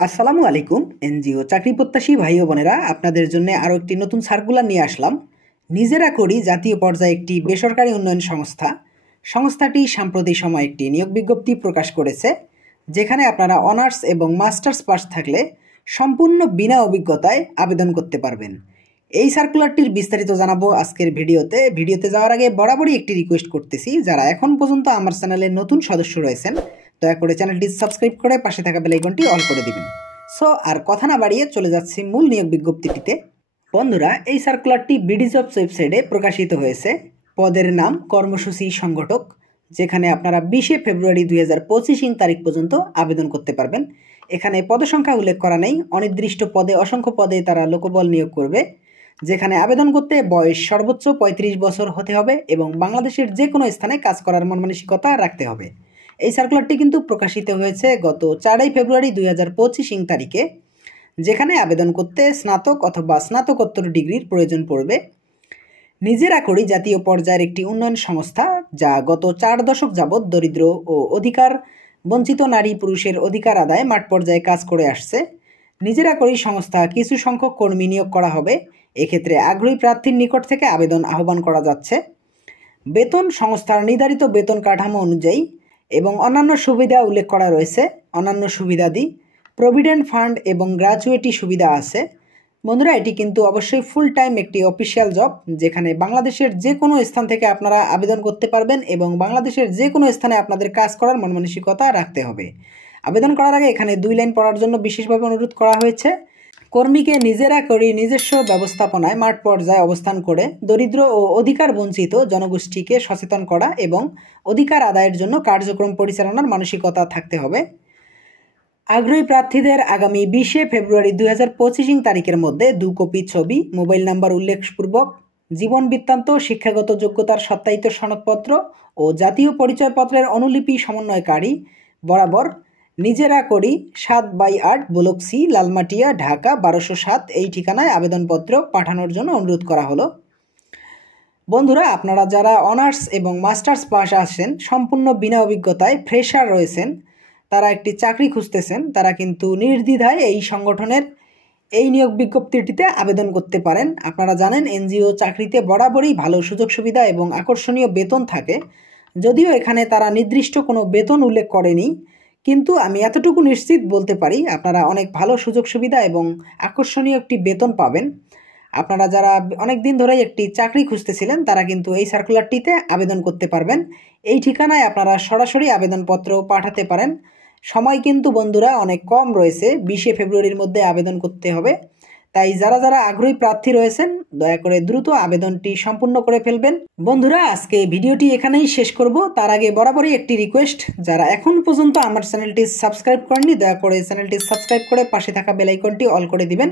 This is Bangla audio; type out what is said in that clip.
আসসালামু আলাইকুম। এনজিও চাকরি প্রত্যাশী ভাই ও বোনেরা, আপনাদের জন্য আরও একটি নতুন সার্কুলার নিয়ে আসলাম। নিজেরা করি জাতীয় পর্যায়ে একটি বেসরকারি উন্নয়ন সংস্থা। সংস্থাটি সাম্প্রতিক সময় একটি নিয়োগ বিজ্ঞপ্তি প্রকাশ করেছে, যেখানে আপনারা অনার্স এবং মাস্টার্স পাস থাকলে সম্পূর্ণ বিনা অভিজ্ঞতায় আবেদন করতে পারবেন। এই সার্কুলারটির বিস্তারিত জানাবো আজকের ভিডিওতে যাওয়ার আগে বরাবরই একটি রিকোয়েস্ট করতেছি, যারা এখন পর্যন্ত আমার চ্যানেলে নতুন সদস্য রয়েছেন দয়া করে চ্যানেলটি সাবস্ক্রাইব করে পাশে থাকা বেল আইকনটি অল করে দিবেন। সো আর কথা না বাড়িয়ে চলে যাচ্ছি মূল নিয়োগ বিজ্ঞপ্তিটিতে। বন্ধুরা, এই সার্কুলারটি বিডি জবস ওয়েবসাইটে প্রকাশিত হয়েছে। পদের নাম কর্মসূচি সংগঠক, যেখানে আপনারা 20 ফেব্রুয়ারি 2025 তারিখ পর্যন্ত আবেদন করতে পারবেন। এখানে পদসংখ্যা উল্লেখ করা নেই। অনির্দিষ্ট পদে অসংখ্য পদে তারা লোকবল নিয়োগ করবে, যেখানে আবেদন করতে বয়স সর্বোচ্চ 35 বছর হতে হবে এবং বাংলাদেশের যে কোনো স্থানে কাজ করার মন মানসিকতা রাখতে হবে। এই সার্কুলারটি কিন্তু প্রকাশিত হয়েছে গত 4 ফেব্রুয়ারি 2025 তারিখে, যেখানে আবেদন করতে স্নাতক অথবা স্নাতকোত্তর ডিগ্রির প্রয়োজন পড়বে। নিজেরা করি জাতীয় পর্যায়ের একটি উন্নয়ন সংস্থা, যা গত 4 দশক যাবৎ দরিদ্র ও অধিকার বঞ্চিত নারী পুরুষের অধিকার আদায়ে মাঠ পর্যায়ে কাজ করে আসছে। নিজেরা করি সংস্থা কিছু সংখ্যক কর্মী নিয়োগ করা হবে। এক্ষেত্রে আগ্রহী প্রার্থীর নিকট থেকে আবেদন আহ্বান করা যাচ্ছে। বেতন সংস্থার নির্ধারিত বেতন কাঠামো অনুযায়ী এবং অন্যান্য সুবিধা উল্লেখ করা রয়েছে। অন্যান্য সুবিধাদি প্রভিডেন্ট ফান্ড এবং গ্র্যাচুইটি সুবিধা আছে। বন্ধুরা, এটি কিন্তু অবশ্যই ফুল টাইম একটি অফিসিয়াল জব, যেখানে বাংলাদেশের যে কোনো স্থান থেকে আপনারা আবেদন করতে পারবেন এবং বাংলাদেশের যে কোনো স্থানে আপনাদের কাজ করার মন মানসিকতা রাখতে হবে। আবেদন করার আগে এখানে 2 লাইন পড়ার জন্য বিশেষভাবে অনুরোধ করা হয়েছে। কর্মীকে নিজেরা করি নিজস্ব ব্যবস্থাপনায় মাঠ পর্যায়ে অবস্থান করে দরিদ্র ও অধিকার বঞ্চিত জনগোষ্ঠীকে সচেতন করা এবং অধিকার আদায়ের জন্য কার্যক্রম পরিচালনার মানসিকতা থাকতে হবে। আগ্রহী প্রার্থীদের আগামী 20 ফেব্রুয়ারি 2025 তারিখের মধ্যে 2 কপি ছবি, মোবাইল নাম্বার উল্লেখপূর্বক জীবন বৃত্তান্ত, শিক্ষাগত যোগ্যতার সত্যায়িত সনদপত্র ও জাতীয় পরিচয়পত্রের অনুলিপি সমন্বয়কারী বরাবর নিজেরা করি 7/8 ব্লক সি, লালমাটিয়া, ঢাকা 1207 এই ঠিকানায় আবেদনপত্র পাঠানোর জন্য অনুরোধ করা হলো। বন্ধুরা, আপনারা যারা অনার্স এবং মাস্টার্স পাস আছেন, সম্পূর্ণ বিনা অভিজ্ঞতায় ফ্রেশার রয়েছেন, তারা একটি চাকরি খুঁজতেছেন, তারা কিন্তু নির্দ্বিধায় এই সংগঠনের এই নিয়োগ বিজ্ঞপ্তিটিতে আবেদন করতে পারেন। আপনারা জানেন এনজিও চাকরিতে বরাবরই ভালো সুযোগ সুবিধা এবং আকর্ষণীয় বেতন থাকে। যদিও এখানে তারা নির্দিষ্ট কোনো বেতন উল্লেখ করেনি, কিন্তু আমি এতটুকু নিশ্চিত বলতে পারি আপনারা অনেক ভালো সুযোগ সুবিধা এবং আকর্ষণীয় একটি বেতন পাবেন। আপনারা যারা অনেক দিন ধরেই একটি চাকরি খুঁজতেছিলেন, তারা কিন্তু এই সার্কুলারটিতে আবেদন করতে পারবেন। এই ঠিকানায় আপনারা সরাসরি আবেদনপত্র পাঠাতে পারেন। সময় কিন্তু বন্ধুরা অনেক কম রয়েছে, 20 ফেব্রুয়ারির মধ্যে আবেদন করতে হবে। তাই যারা যারা আগ্রহী প্রার্থী রয়েছেন দয়া করে দ্রুত আবেদনটি সম্পূর্ণ করে ফেলবেন। বন্ধুরা, আজকে ভিডিওটি এখানেই শেষ করব। তার আগে বরাবরই একটি রিকোয়েস্ট, যারা এখন পর্যন্ত আমার চ্যানেলটি সাবস্ক্রাইব করেননি দয়া করে চ্যানেলটি সাবস্ক্রাইব করে পাশে থাকা বেল আইকনটি অল করে দিবেন,